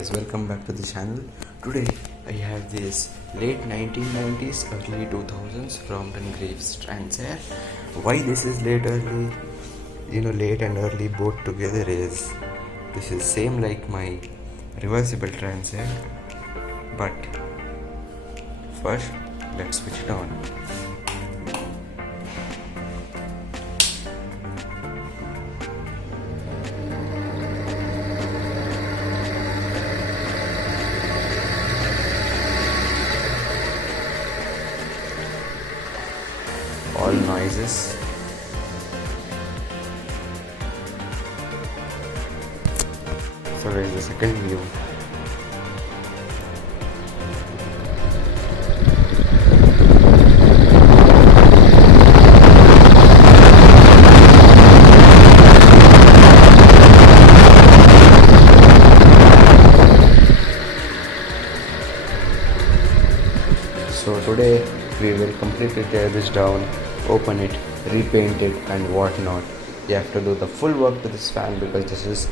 guys, welcome back to the channel. Today I have this late 1990s, early 2000s Crompton Greaves Transair. Why this is late and early both together is this is same like my reversible Transair, but first let's switch it on. All noises. So there is the second view. So today we will completely tear this down, open it, repaint it and whatnot. You have to do the full work to this fan because this is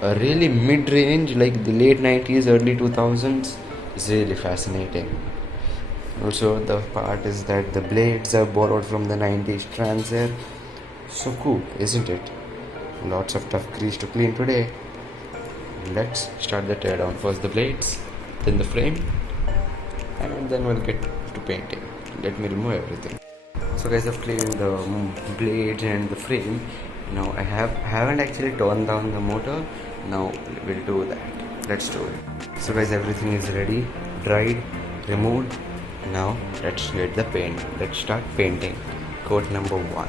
a really mid-range, like the late 90s, early 2000s. It's really fascinating. Also the part is that the blades are borrowed from the 90s Transair. So cool, isn't it? Lots of tough grease to clean today. Let's start the teardown. First the blades, then the frame, and then we'll get to painting. Let me remove everything. So guys, I've cleaned the blades and the frame. Now I haven't actually torn down the motor. Now we'll do that. Let's do it. So guys, everything is ready, dried, removed. Now let's get the paint. Let's start painting. Coat number 1.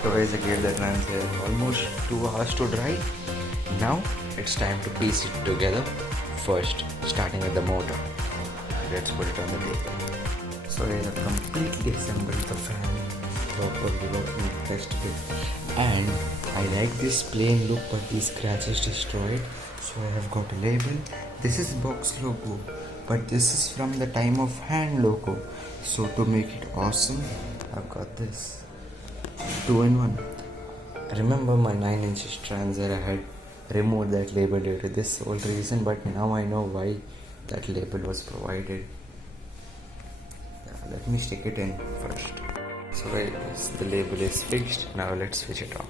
So guys, I gave the Transair almost 2 hours to dry. Now it's time to piece it together. First, starting with the motor. Let's put it on the table. So guys, I've completely assembled the fan properly, working test bit. And I like this plain look, but these scratches destroyed. So I have got a label. This is box logo, but this is from the time of hand logo. So to make it awesome, I've got this 2-in-1. Remember my 9-inch Transair, I had removed that label due to this sole reason, but now I know why that label was provided. Let me stick it in first. So guys, the label is fixed. Now let's switch it on.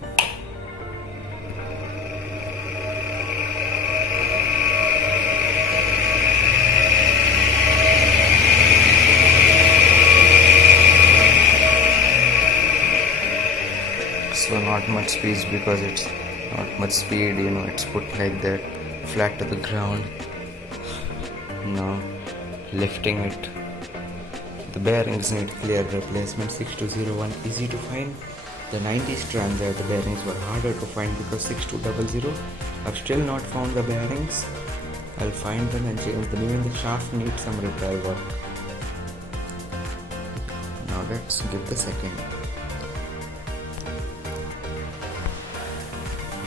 So not much speed because it's not much speed, it's put like that, flat to the ground. Now lifting it. The bearings need clear replacement. 6201 easy to find. The 90s Transair, the bearings were harder to find because 6200 I've still not found the bearings. I'll find them and change them. Even the shaft needs some repair work. Now let's give the second.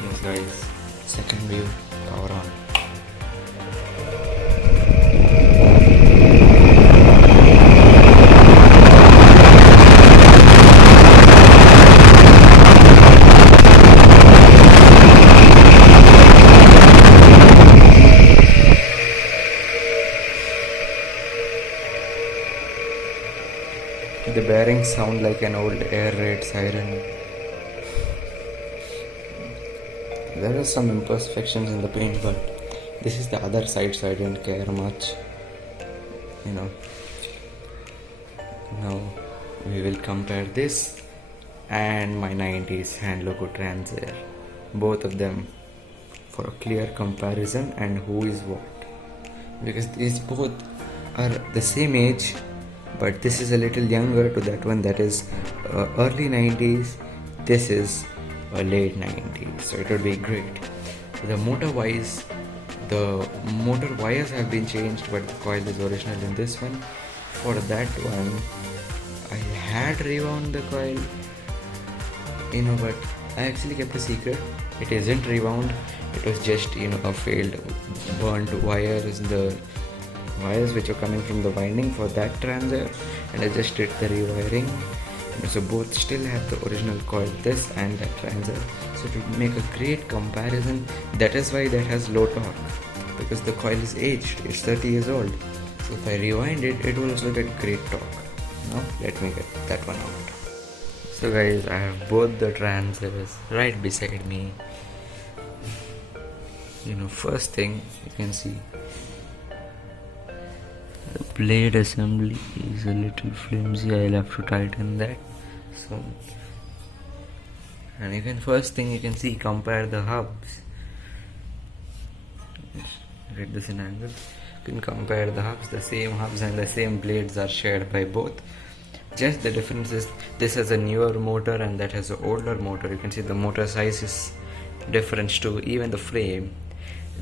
Yes guys, second view, power on. The bearings sound like an old air raid siren. There are some imperfections in the paint, but this is the other side, so I didn't care much. Now we will compare this and my 90s hand logo Transair. Both of them for a clear comparison and who is what. Because these both are the same age, but this is a little younger to that one that is early 90s. This is late 90s, so it would be great. The motor wise, the motor wires have been changed, but the coil is original in this one. For that one, I had rewound the coil, but I actually kept a secret. It isn't rewound. It was just a failed burnt wires, the wires which are coming from the winding for that Transair, and I just did the rewiring. So both still have the original coil, this and that Transair. So to make a great comparison, that is why that has low torque, because the coil is aged. It's 30 years old. So if I rewind it, it will also get great torque. Now let me get that one out. So guys, I have both the Transairs right beside me. First thing you can see, the blade assembly is a little flimsy. I'll have to tighten that. So, and first thing you can see, compare the hubs. Get this in angle. You can compare the hubs. The same hubs and the same blades are shared by both. Just the difference is this has a newer motor and that has an older motor. You can see the motor size is different too. Even the frame.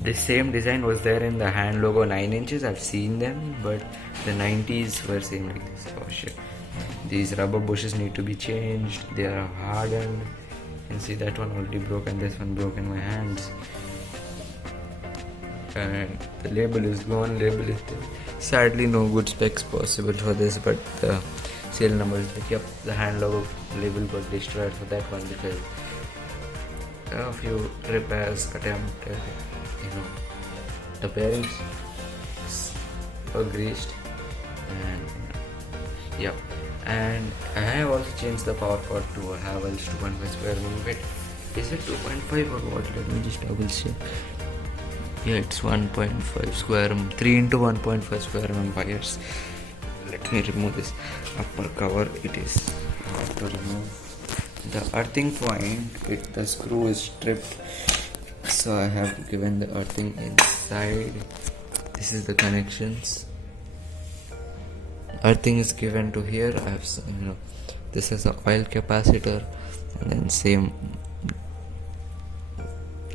The same design was there in the hand logo 9 inches. I've seen them, but the 90s were same like this. Oh shit. These rubber bushes need to be changed. They are hardened. You can see that one already broke and this one broke in my hands. And the label is gone. Label is there. Sadly, no good specs possible for this, but the serial number is like, yep, the hand logo label got destroyed for that one because a few repairs attempted. The bearings were greased, and yep. And I have also changed the power cord to a Havells 2.5 square mm. Wait, is it 2.5 or what? Let me just double check. Yeah, it's 1.5 square mm, 3 into 1.5 square mm wires. Let me remove this upper cover. It is hard to remove. The earthing point, the screw is stripped. So I have given the earthing inside. This is the connections. Earthing is given to here. I have this is a oil capacitor, and then same.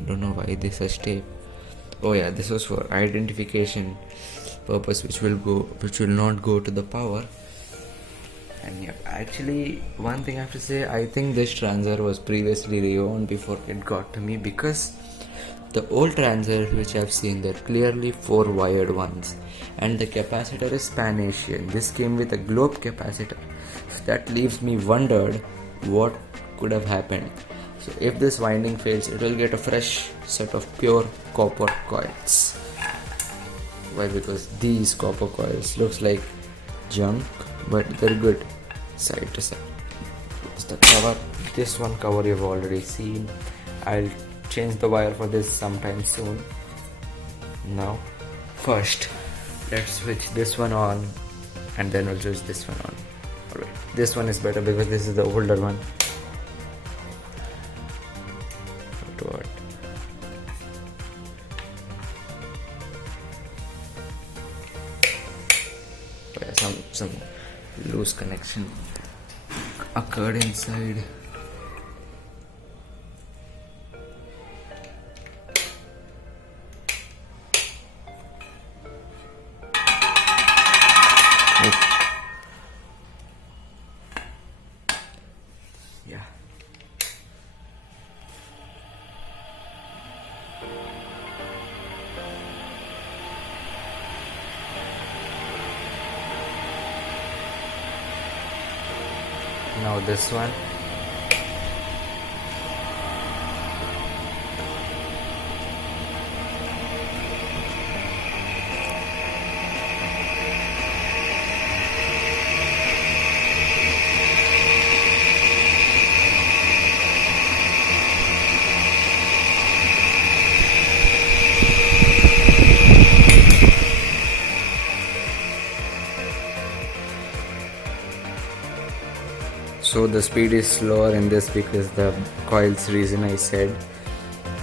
Don't know why this is taped. Oh yeah, this was for identification purpose, which will not go to the power. And yeah, actually one thing I have to say, I think this Transair was previously rewound before it got to me, because the old Transair which I've seen, they're clearly 4 wired ones, and the capacitor is Pan-Asian. This came with a globe capacitor, so that leaves me wondered what could have happened. So if this winding fails, it will get a fresh set of pure copper coils. Why? Because these copper coils looks like junk, but they're good side to side. It's the cover. This one cover you've already seen. I'll change the wire for this sometime soon. Now first let's switch this one on, and then we'll switch this one on. Alright, this one is better because this is the older one. What? Some loose connection occurred inside. Yeah. Now this one. So the speed is slower in this because the coils reason I said,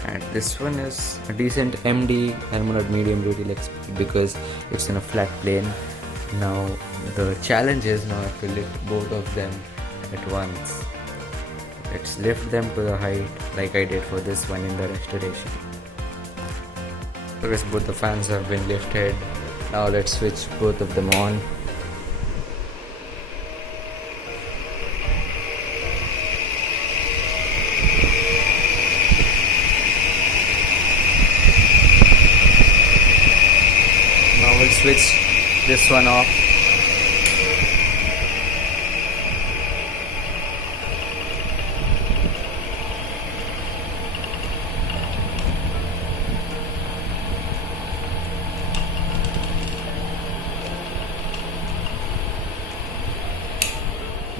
and this one is a decent MD, thermal medium duty leg speed, because it's in a flat plane. Now the challenge is now I have to lift both of them at once. Let's lift them to the height like I did for this one in the restoration. Because both the fans have been lifted. Now let's switch both of them on. switch this one off.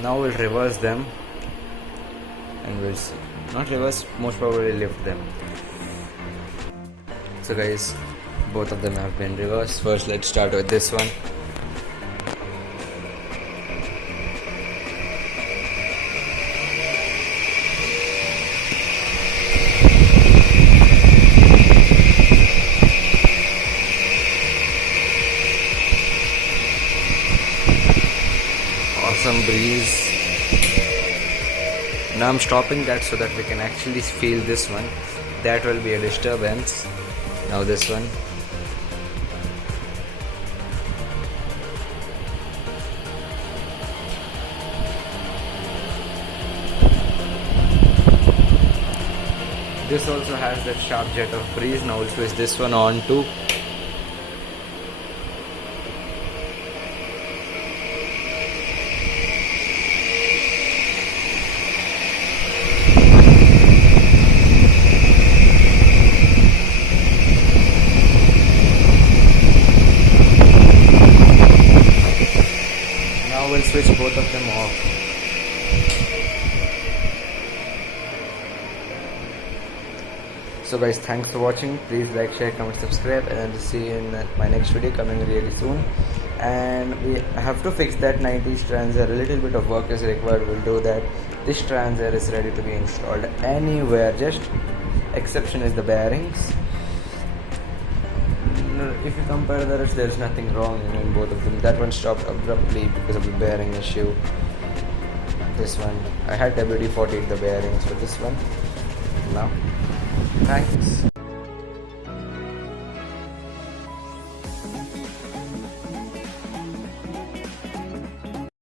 Now we'll reverse them and we'll see. Not reverse, most probably lift them. So guys, both of them have been reversed. First let's start with this one. Awesome breeze. Now I'm stopping that so that we can actually feel this one. That will be a disturbance. Now this one. This also has that sharp jet of breeze. Now we'll switch this one on too. We'll switch both of them off. So guys, thanks for watching. Please like, share, comment, subscribe, and I'll see you in my next video coming really soon. And we have to fix that 90s Transair. A little bit of work is required. We'll do that. This Transair is ready to be installed anywhere. Just exception is the bearings. If you compare the rest, there's nothing wrong in both of them. That one stopped abruptly because of the bearing issue. This one, I had WD-40 the bearings for this one. Now, thanks.